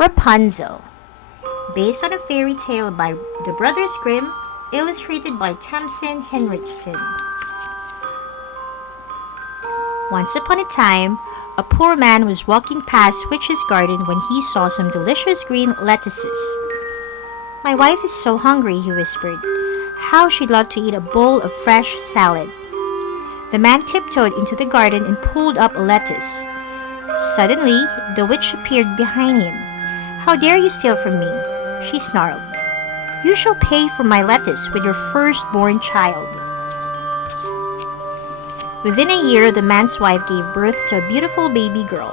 Rapunzel, based on a fairy tale by the Brothers Grimm, illustrated by Tamsim Hinrichsen. Once upon a time, a poor man was walking past Witch's garden when he saw some delicious green lettuces. "My wife is so hungry," he whispered. "How she'd love to eat a bowl of fresh salad." The man tiptoed into the garden and pulled up a lettuce. Suddenly, the witch appeared behind him. "How dare you steal from me?" she snarled. "You shall pay for my lettuce with your firstborn child." Within a year, the man's wife gave birth to a beautiful baby girl.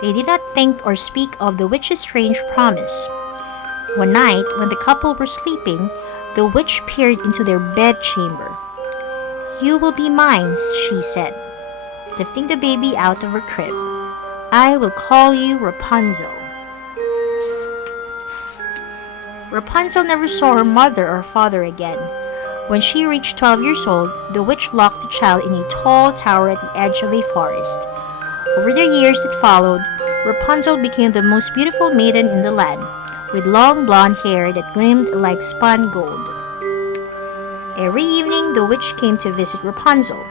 They did not think or speak of the witch's strange promise. One night, when the couple were sleeping, the witch peered into their bedchamber. "You will be mine," she said, lifting the baby out of her crib. "I will call you Rapunzel." Rapunzel never saw her mother or father again. When she reached 12 years old, the witch locked the child in a tall tower at the edge of a forest. Over the years that followed, Rapunzel became the most beautiful maiden in the land, with long blonde hair that gleamed like spun gold. Every evening, the witch came to visit Rapunzel.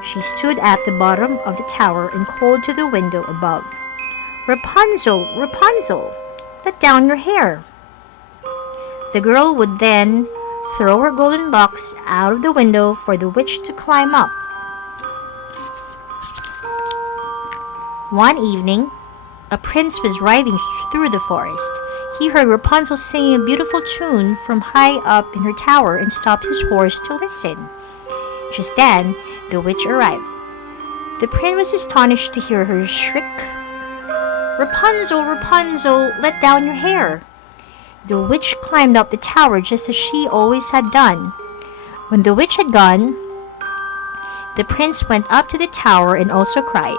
She stood at the bottom of the tower and called to the window above, "Rapunzel, Rapunzel, let down your hair." The girl would then throw her golden locks out of the window for the witch to climb up. One evening, a prince was riding through the forest. He heard Rapunzel singing a beautiful tune from high up in her tower and stopped his horse to listen. Just then, the witch arrived. The prince was astonished to hear her shriek, "Rapunzel, Rapunzel, let down your hair." The witch climbed up the tower just as she always had done. When the witch had gone, the prince went up to the tower and also cried,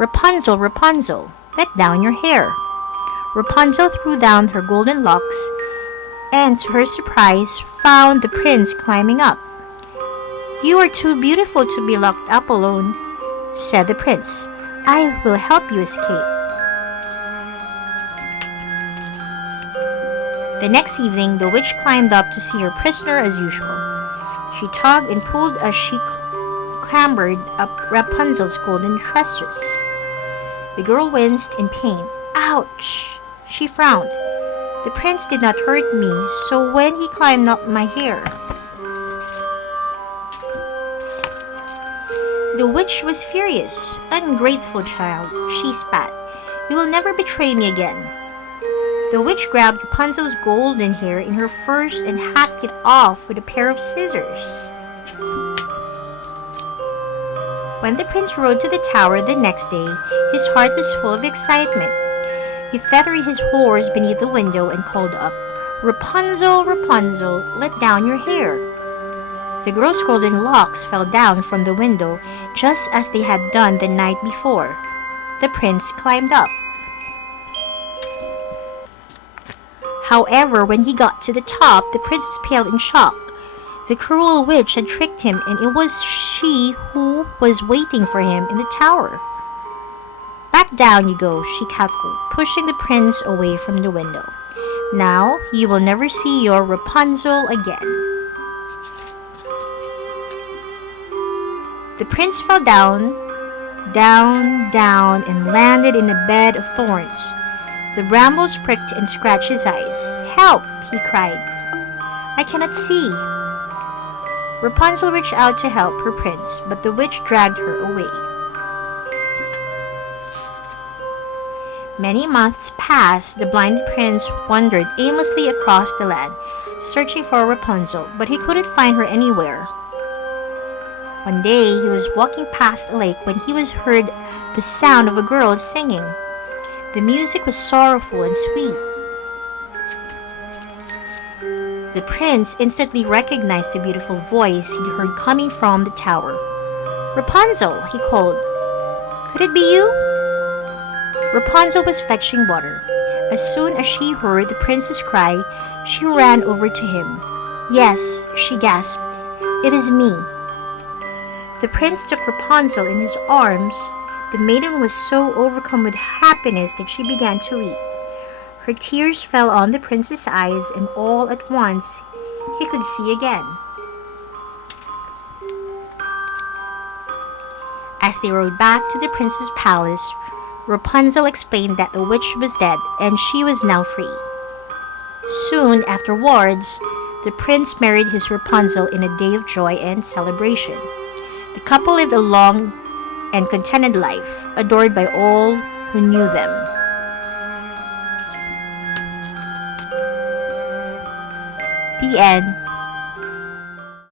"Rapunzel, Rapunzel, let down your hair." Rapunzel threw down her golden locks and, to her surprise, found the prince climbing up. "You are too beautiful to be locked up alone," said the prince. "I will help you escape." The next evening, the witch climbed up to see her prisoner as usual. She tugged and pulled as she clambered up Rapunzel's golden tresses. The girl winced in pain. "Ouch!" she frowned. "The prince did not hurt me, so when he climbed up my hair." The witch was furious. "Ungrateful child," she spat. "You will never betray me again." The witch grabbed Rapunzel's golden hair in her furs and hacked it off with a pair of scissors. When the prince rode to the tower the next day, his heart was full of excitement. He feathered his horse beneath the window and called up, "Rapunzel, Rapunzel, let down your hair." The girl's golden locks fell down from the window just as they had done the night before. The prince climbed up. However, when he got to the top, the prince was pale in shock. The cruel witch had tricked him, and it was she who was waiting for him in the tower. "Back down you go," she cackled, pushing the prince away from the window. "Now you will never see your Rapunzel again." The prince fell down, down, and landed in a bed of thorns. The brambles pricked and scratched his eyes. "Help!" he cried. "I cannot see." Rapunzel reached out to help her prince, but the witch dragged her away. Many months passed. The blind prince wandered aimlessly across the land, searching for Rapunzel, but he couldn't find her anywhere. One day, he was walking past a lake when he heard the sound of a girl singing. The music was sorrowful and sweet. The prince instantly recognized the beautiful voice he heard coming from the tower. "Rapunzel," he called. "Could it be you?" Rapunzel was fetching water. As soon as she heard the prince's cry, she ran over to him. "Yes," she gasped, "it is me." The prince took Rapunzel in his arms. The maiden was so overcome with happiness that she began to weep. Her tears fell on the prince's eyes, and all at once he could see again. As they rode back to the prince's palace, Rapunzel explained that the witch was dead and she was now free. Soon afterwards, the prince married his Rapunzel in a day of joy and celebration. The couple lived a long and contented life, adored by all who knew them. The end.